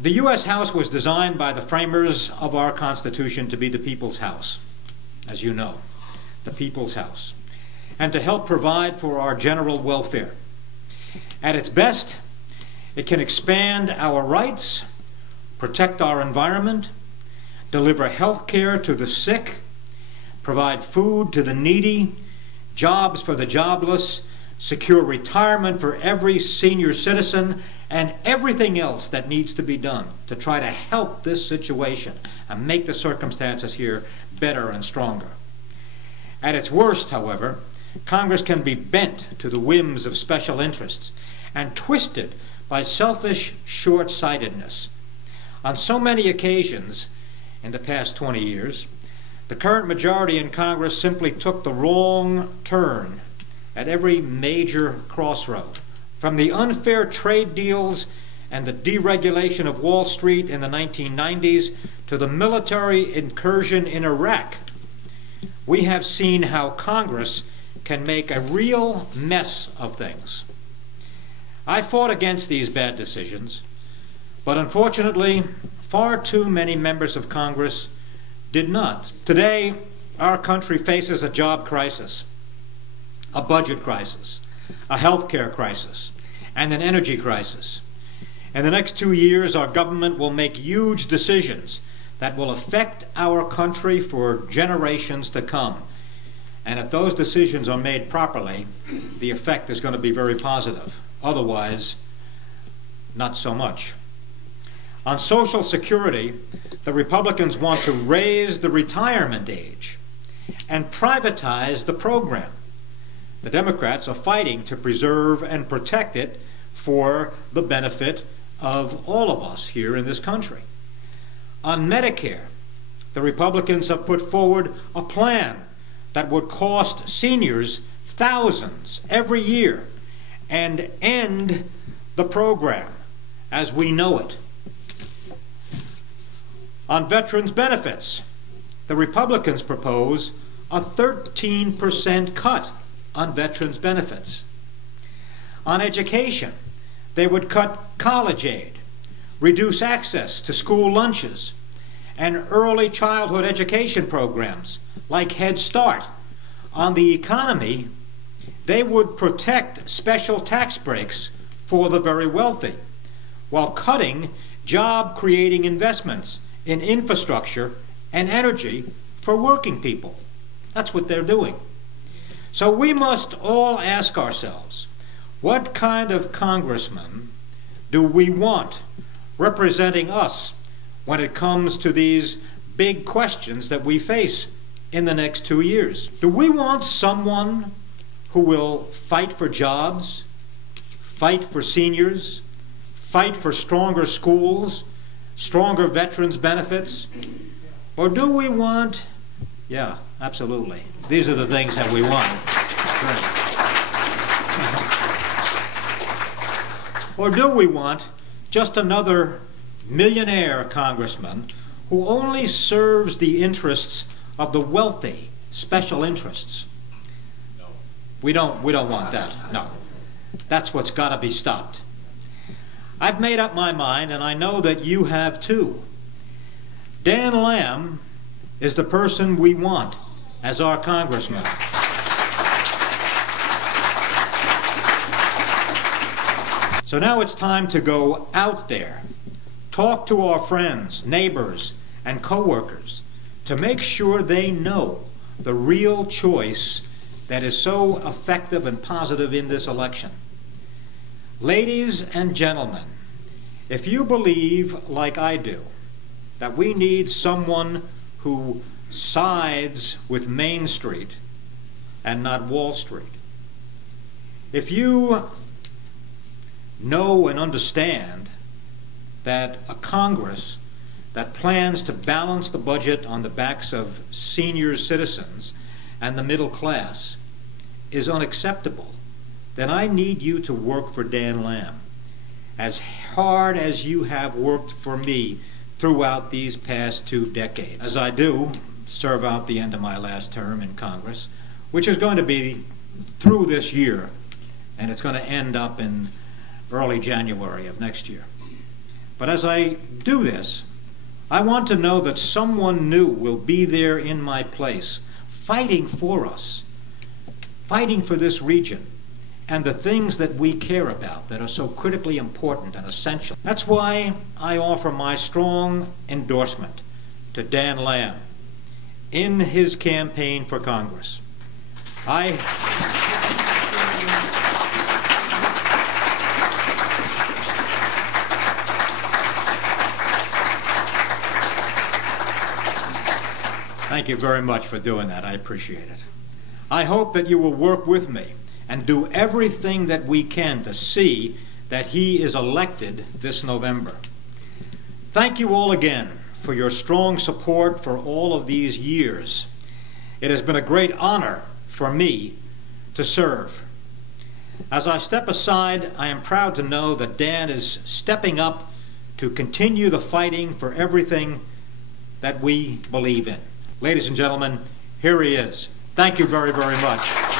The U.S. House was designed by the framers of our Constitution to be the people's house, as you know, the people's house, and to help provide for our general welfare. At its best, it can expand our rights, protect our environment, deliver health care to the sick, provide food to the needy, jobs for the jobless, secure retirement for every senior citizen, and everything else that needs to be done to try to help this situation and make the circumstances here better and stronger. At its worst, however, Congress can be bent to the whims of special interests and twisted by selfish short-sightedness. On so many occasions in the past 20 years, the current majority in Congress simply took the wrong turn at every major crossroad. From the unfair trade deals and the deregulation of Wall Street in the 1990s to the military incursion in Iraq, we have seen how Congress can make a real mess of things. I fought against these bad decisions, but unfortunately, far too many members of Congress did not. Today, our country faces a job crisis, a budget crisis, a health care crisis, and an energy crisis. In the next 2 years, our government will make huge decisions that will affect our country for generations to come. And if those decisions are made properly, the effect is going to be very positive. Otherwise, not so much. On Social Security, the Republicans want to raise the retirement age and privatize the program. The Democrats are fighting to preserve and protect it for the benefit of all of us here in this country. On Medicare, the Republicans have put forward a plan that would cost seniors thousands every year and end the program as we know it. On veterans benefits, the Republicans propose a 13% cut on veterans benefits. On education, they would cut college aid, reduce access to school lunches, and early childhood education programs like Head Start. On the economy, they would protect special tax breaks for the very wealthy, while cutting job-creating investments in infrastructure and energy for working people. That's what they're doing. So we must all ask ourselves, what kind of congressman do we want representing us when it comes to these big questions that we face in the next 2 years? Do we want someone who will fight for jobs, fight for seniors, fight for stronger schools, stronger veterans benefits? Or do we want, yeah, absolutely. These are the things that we want. Or do we want just another millionaire congressman who only serves the interests of the wealthy, special interests? No. We don't want that. No. That's what's got to be stopped. I've made up my mind, and I know that you have too. Dan Lamb is the person we want as our congressman. So now it's time to go out there, talk to our friends, neighbors, and coworkers to make sure they know the real choice that is so effective and positive in this election. Ladies and gentlemen, if you believe, like I do, that we need someone who sides with Main Street and not Wall Street, if you know and understand that a Congress that plans to balance the budget on the backs of senior citizens and the middle class is unacceptable, then I need you to work for Dan Lamb as hard as you have worked for me throughout these past 2 decades. As I do serve out the end of my last term in Congress, which is going to be through this year, and it's going to end up in early January of next year. But as I do this, I want to know that someone new will be there in my place, fighting for us, fighting for this region and the things that we care about that are so critically important and essential. That's why I offer my strong endorsement to Dan Lamb in his campaign for Congress. Thank you very much for doing that. I appreciate it. I hope that you will work with me and do everything that we can to see that he is elected this November. Thank you all again for your strong support for all of these years. It has been a great honor for me to serve. As I step aside, I am proud to know that Dan is stepping up to continue the fighting for everything that we believe in. Ladies and gentlemen, here he is. Thank you very, very much.